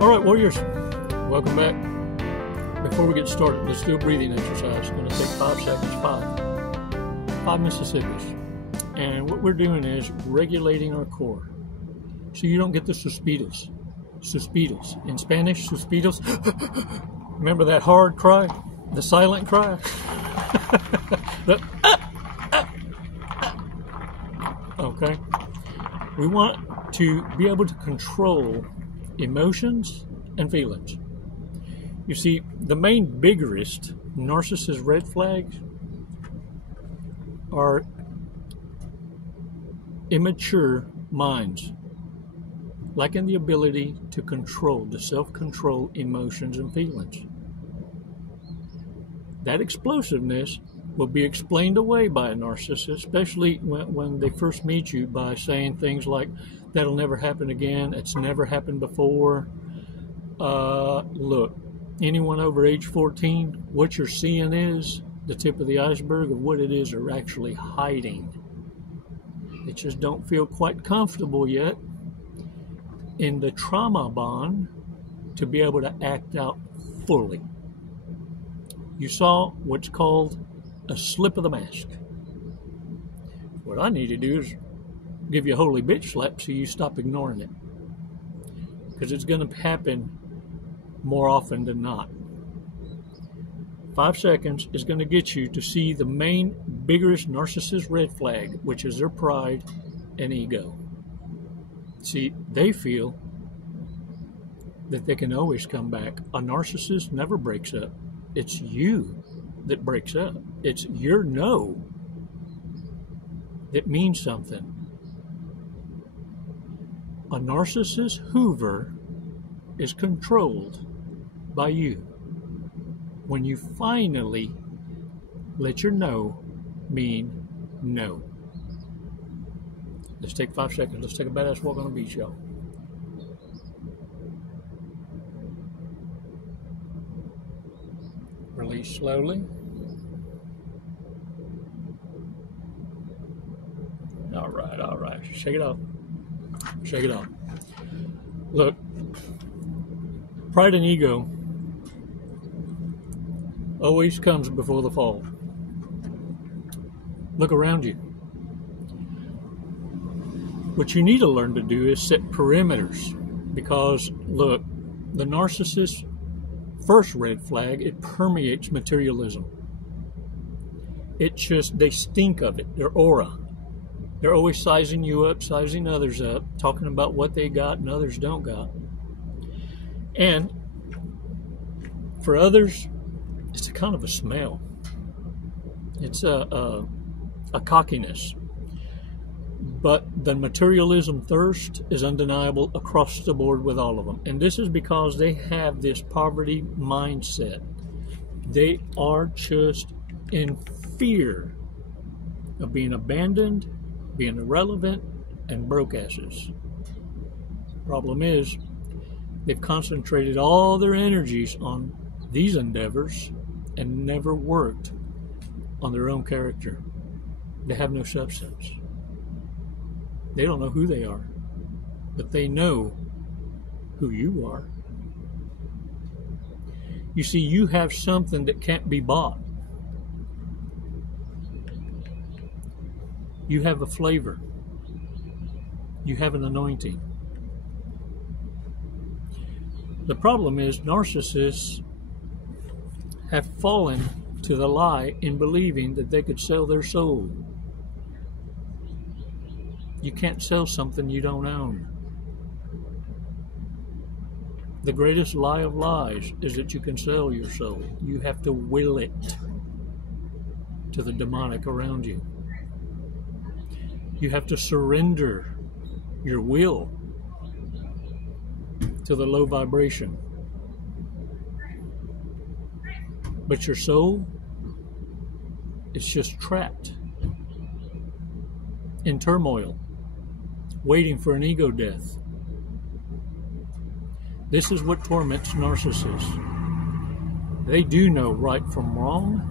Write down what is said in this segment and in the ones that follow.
All right, warriors, welcome back. Before we get started, let's do a breathing exercise. It's going to take 5 seconds, five Mississippis. And what we're doing is regulating our core so you don't get the suspidos. Suspidos. In Spanish, suspidos. Remember that hard cry? The silent cry? Okay. We want to be able to control emotions and feelings. You see, the main biggest narcissist red flags are immature minds, lacking the ability to self-control emotions and feelings. That explosiveness will be explained away by a narcissist, especially when they first meet you, by saying things like, that'll never happen again, it's never happened before. Look, anyone over age 14, what you're seeing is the tip of the iceberg of what it is they're actually hiding. They just don't feel quite comfortable yet in the trauma bond to be able to act out fully. You saw what's called a slip of the mask. What I need to do is give you a holy bitch slap so you stop ignoring it. Because it's going to happen more often than not. 5 seconds is going to get you to see the main, biggest narcissist red flag, which is their pride and ego. See, they feel that they can always come back. A narcissist never breaks up. It's you that breaks up. It's your no that means something. A narcissist Hoover is controlled by you. When you finally let your no mean no. Let's take 5 seconds. Let's take a badass walk on the beach, y'all. Release slowly. All right. Shake it off. Shake it off. Look, pride and ego always comes before the fall. Look around you. What you need to learn to do is set perimeters, because look, the narcissist's first red flag, it permeates materialism. They stink of it, their aura. They're always sizing you up, sizing others up, talking about what they got and others don't got. And for others, it's a kind of a smell. It's a cockiness. But the materialism thirst is undeniable across the board with all of them. And this is because they have this poverty mindset. They are just in fear of being abandoned, being irrelevant, and broke asses. Problem is, they've concentrated all their energies on these endeavors and never worked on their own character. They have no substance. They don't know who they are, but they know who you are. You see, you have something that can't be bought. You have a flavor. You have an anointing. The problem is narcissists have fallen to the lie in believing that they could sell their soul. You can't sell something you don't own. The greatest lie of lies is that you can sell your soul. You have to will it to the demonic around you. You have to surrender your will to the low vibration. But your soul is just trapped in turmoil, waiting for an ego death. This is what torments narcissists. They do know right from wrong.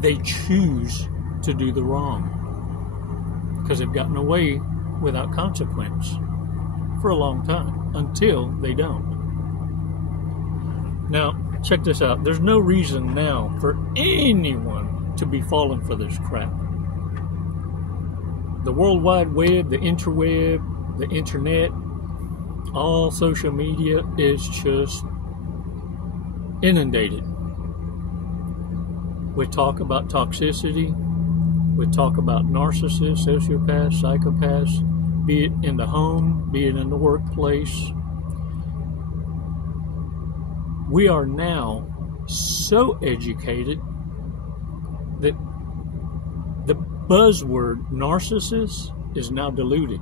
They choose to do the wrong because they've gotten away without consequence for a long time until they don't. Now, check this out. There's no reason now for anyone to be falling for this crap. The World Wide Web, the interweb, the internet, all social media is just inundated with talk about toxicity, with talk about narcissists, sociopaths, psychopaths, be it in the home, be it in the workplace. We are now so educated that the buzzword narcissist is now diluted.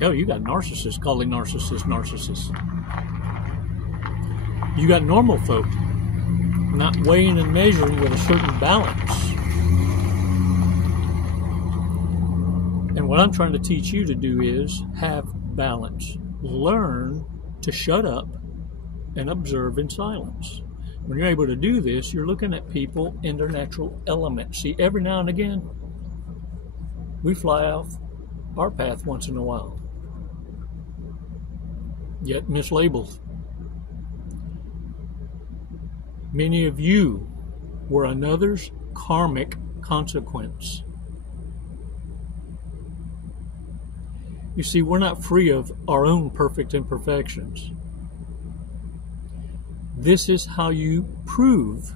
Hell, you got narcissists calling narcissists narcissists. You got normal folk not weighing and measuring with a certain balance. And what I'm trying to teach you to do is have balance. Learn to shut up and observe in silence. When you're able to do this, you're looking at people in their natural element. See, every now and again, we fly off our path once in a while, yet mislabeled. Many of you were another's karmic consequence. You see, we're not free of our own perfect imperfections. This is how you prove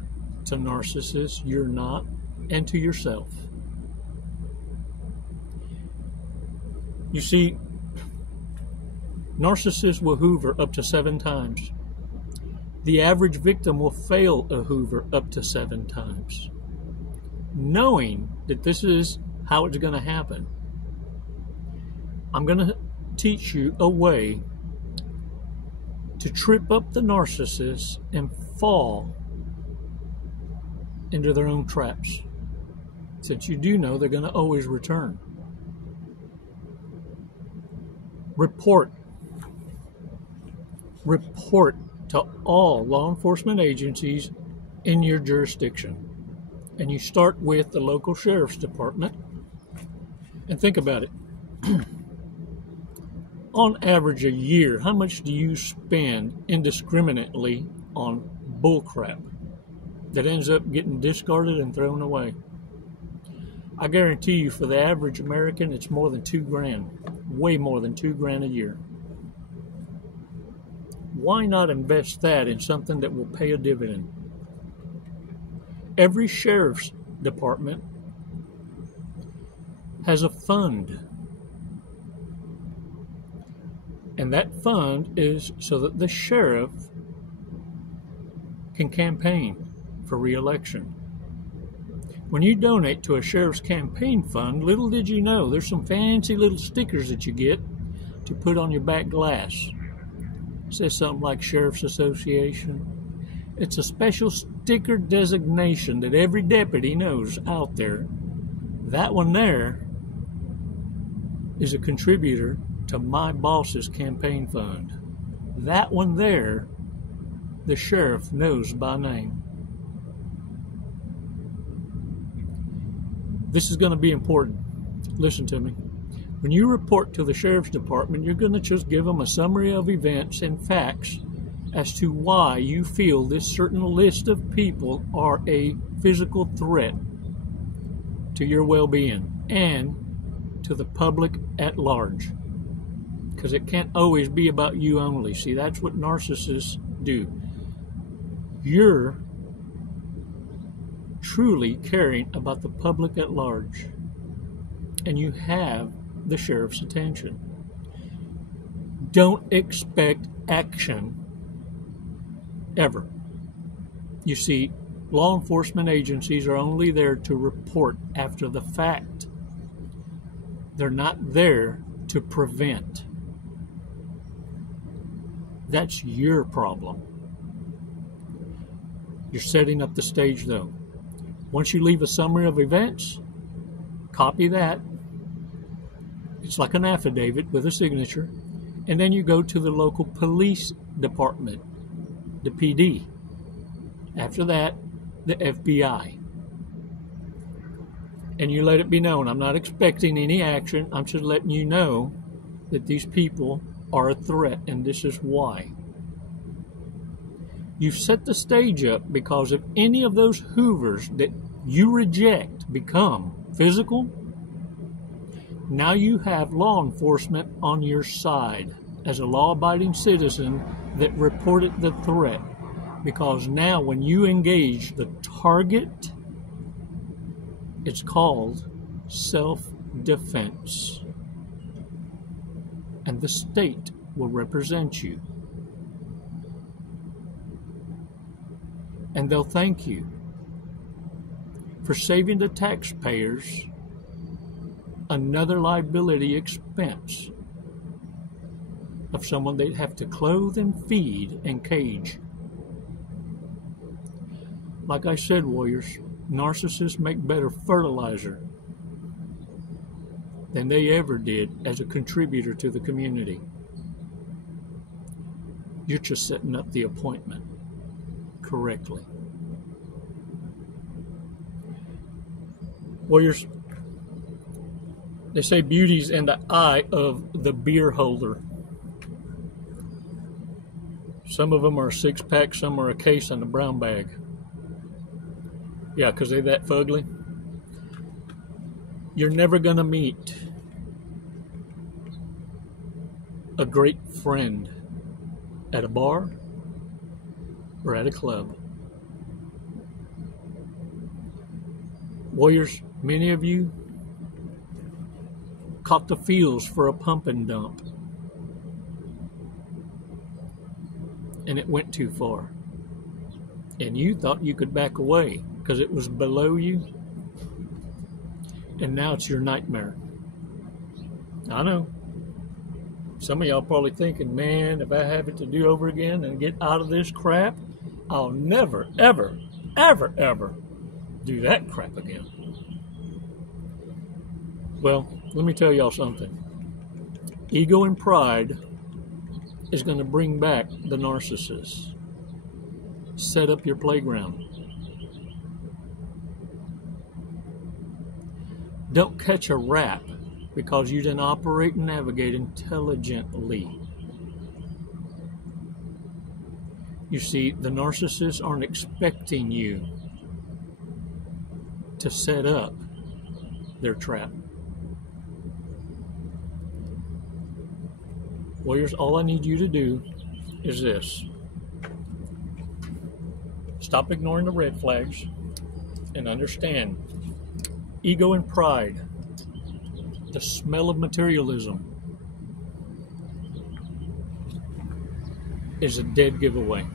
to narcissists you're not, and to yourself. You see, narcissists will hoover up to 7 times. The average victim will fail a hoover up to 7 times. Knowing that this is how it's going to happen, I'm going to teach you a way to trip up the narcissists and fall into their own traps, since you do know they're going to always return. Report to all law enforcement agencies in your jurisdiction. And you start with the local sheriff's department. And think about it. On average a year, how much do you spend indiscriminately on bullcrap that ends up getting discarded and thrown away? I guarantee you, for the average American, it's more than $2,000, way more than $2,000 a year. Why not invest that in something that will pay a dividend? Every sheriff's department has a fund. And that fund is so that the sheriff can campaign for re-election. When you donate to a sheriff's campaign fund, little did you know, there's some fancy little stickers that you get to put on your back glass. It says something like Sheriff's Association. It's a special sticker designation that every deputy knows out there. That one there is a contributor to my boss's campaign fund. That one there, the sheriff knows by name. This is going to be important. Listen to me. When you report to the sheriff's department, you're going to just give them a summary of events and facts as to why you feel this certain list of people are a physical threat to your well-being and to the public at large. Because it can't always be about you only. See, that's what narcissists do. You're truly caring about the public at large, and you have the sheriff's attention. Don't expect action ever. You see, law enforcement agencies are only there to report after the fact. They're not there to prevent. That's your problem. You're setting up the stage, though. Once you leave a summary of events, copy that. It's like an affidavit with a signature. And then you go to the local police department, the PD. After that, the FBI. and you let it be known. I'm not expecting any action. I'm just letting you know that these people are a threat, and this is why. You've set the stage up because if any of those Hoovers that you reject become physical, now you have law enforcement on your side as a law-abiding citizen that reported the threat. Because now when you engage the target, it's called self-defense. And the state will represent you. And they'll thank you for saving the taxpayers another liability expense of someone they'd have to clothe and feed and cage. Like I said, warriors, narcissists make better fertilizer than they ever did as a contributor to the community. You're just setting up the appointment correctly. Warriors, they say beauty's in the eye of the beer holder. Some of them are a six-pack, some are a case and a brown bag. Yeah, because they're that fugly. You're never going to meet a great friend at a bar or at a club. Warriors, many of you caught the feels for a pump and dump, and it went too far. And you thought you could back away because it was below you, and now it's your nightmare. I know. Some of y'all probably thinking, man, if I have it to do over again and get out of this crap, I'll never, ever, ever, ever do that crap again. Well, let me tell y'all something. Ego and pride is going to bring back the narcissist. Set up your playground. Don't catch a rap because you didn't operate and navigate intelligently. You see, the narcissists aren't expecting you to set up their trap. Warriors, all I need you to do is this. Stop ignoring the red flags and understand ego and pride, the smell of materialism, is a dead giveaway.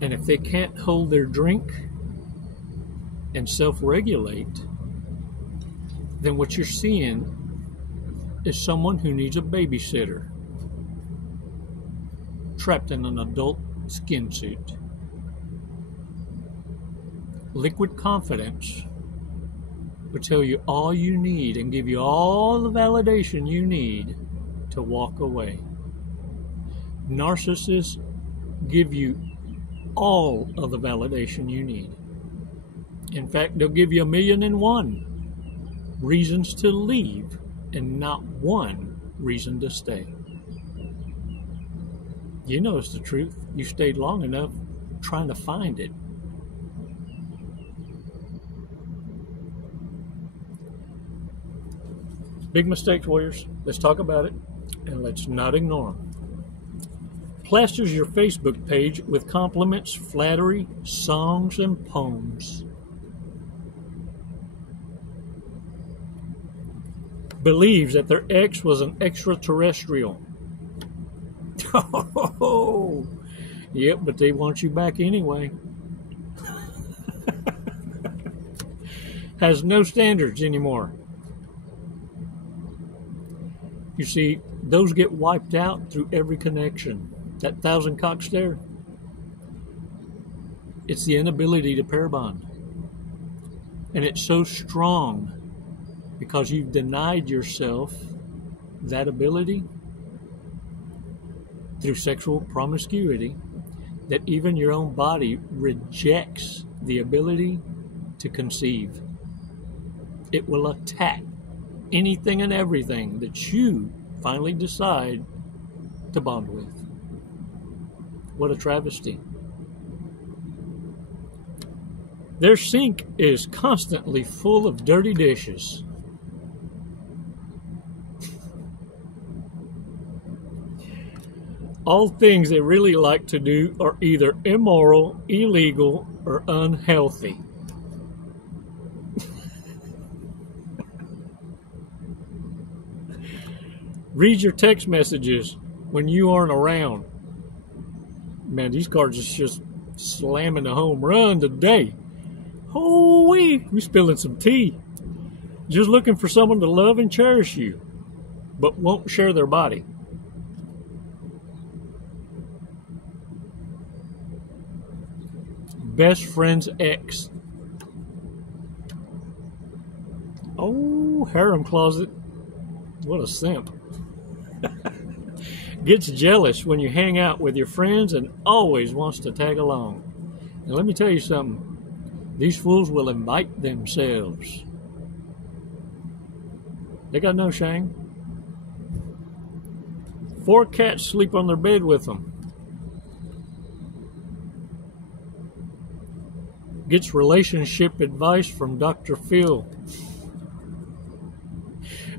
And if they can't hold their drink and self-regulate, then what you're seeing is someone who needs a babysitter, trapped in an adult skin suit. Liquid confidence will tell you all you need and give you all the validation you need to walk away. Narcissists give you all of the validation you need. In fact, they'll give you 1,000,001 reasons to leave and not one reason to stay. You know it's the truth. You stayed long enough trying to find it. Big mistakes, warriors. Let's talk about it, and let's not ignore them. Plasters your Facebook page with compliments, flattery, songs, and poems. Believes that their ex was an extraterrestrial. Oh, yep, but they want you back anyway. Has no standards anymore. You see, those get wiped out through every connection. That 1,000-cock stare. It's the inability to pair bond. And it's so strong because you've denied yourself that ability through sexual promiscuity that even your own body rejects the ability to conceive. It will attack anything and everything that you finally decide to bond with. What a travesty. Their sink is constantly full of dirty dishes. All things they really like to do are either immoral, illegal, or unhealthy. Read your text messages when you aren't around. Man, these cards are just slamming a home run today. Holy, we spilling some tea. Just looking for someone to love and cherish you, but won't share their body. Best friend's ex. Oh, harem closet. What a simp. Gets jealous when you hang out with your friends and always wants to tag along. And let me tell you something. These fools will invite themselves. They got no shame. 4 cats sleep on their bed with them. Gets relationship advice from Dr. Phil.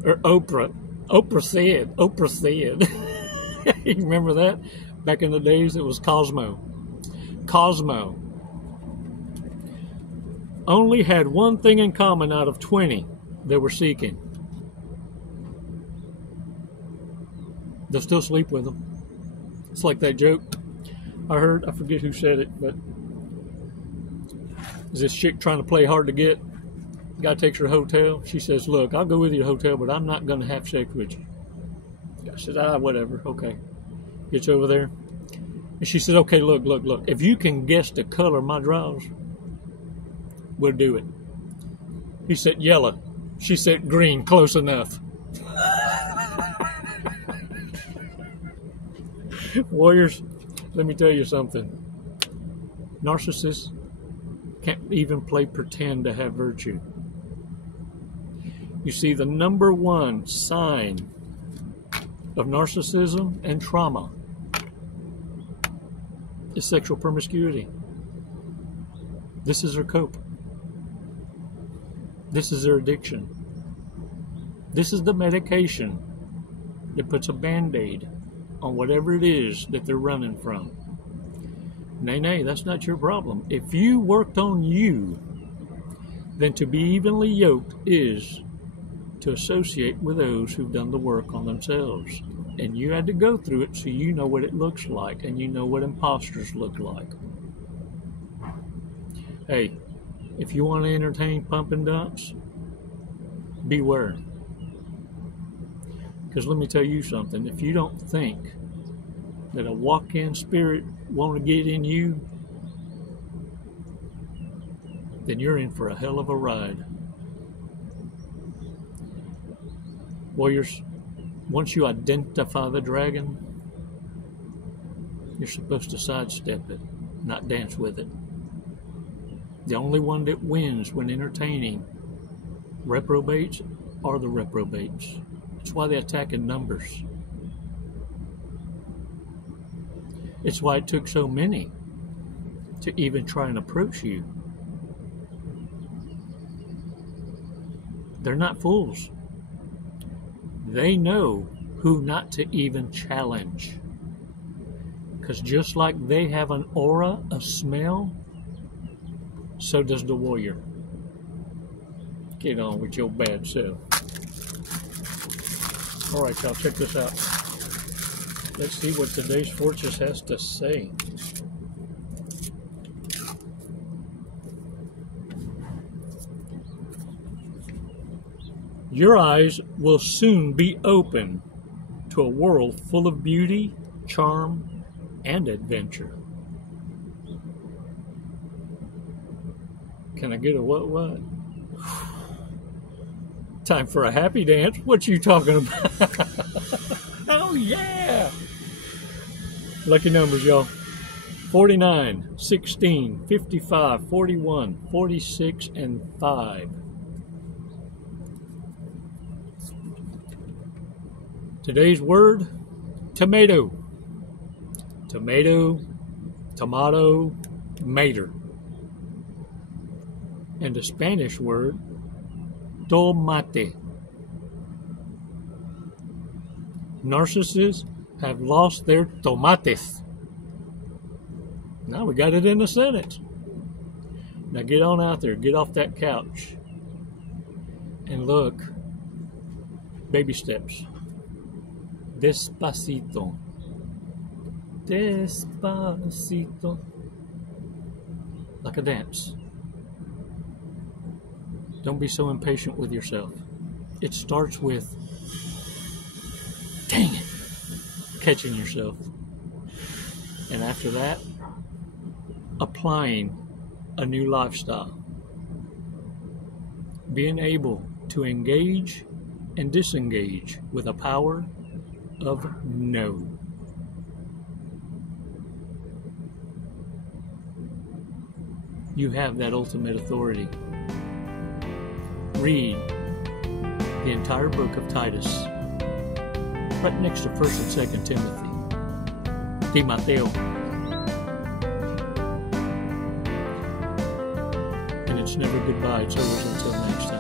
Or Oprah. Oprah said. You remember that? Back in the days, it was Cosmo. Cosmo only had one thing in common out of 20 they were seeking. They'll still sleep with them. It's like that joke I heard. I forget who said it, but is this chick trying to play hard to get? Guy takes her to a hotel. She says, look, I'll go with you to the hotel, but I'm not going to have sex with you. I said, whatever, okay. Gets over there. And she said, okay, look. If you can guess the color of my drawers, we'll do it. He said, yellow. She said, green, close enough. Warriors, let me tell you something. Narcissists can't even play pretend to have virtue. You see, the number one sign of narcissism and trauma is sexual promiscuity. This is their cope. This is their addiction. This is the medication that puts a Band-Aid on whatever it is that they're running from. Nay, that's not your problem. If you worked on you, then to be evenly yoked is to associate with those who've done the work on themselves. And you had to go through it so you know what it looks like and you know what imposters look like. Hey, if you want to entertain pump and dumps, beware. Because let me tell you something, if you don't think that a walk-in spirit want to get in you, then you're in for a hell of a ride. Warriors, once you identify the dragon, you're supposed to sidestep it, not dance with it. The only one that wins when entertaining reprobates are the reprobates. That's why they attack in numbers. It's why it took so many to even try and approach you. They're not fools. They know who not to even challenge. Because just like they have an aura, a smell, so does the warrior. Get on with your bad self. All right, y'all, check this out. Let's see what today's fortune has to say. Your eyes will soon be open to a world full of beauty, charm, and adventure. Can I get a what? Time for a happy dance. What you talking about? Oh, yeah. Lucky numbers, y'all. 49, 16, 55, 41, 46, and 5. Today's word, tomato. Tomato, tomato, mater. And the Spanish word, tomate. Narcissists have lost their tomates. Now we got it in the sentence. Now get on out there, get off that couch, and look. Baby steps. Despacito. Despacito. Like a dance. Don't be so impatient with yourself. It starts with, dang it, catching yourself. And after that, applying a new lifestyle. Being able to engage and disengage with a power of no. You have that ultimate authority. Read the entire book of Titus, right next to 1st and 2nd Timothy. Timoteo. And it's never goodbye, it's always until next time.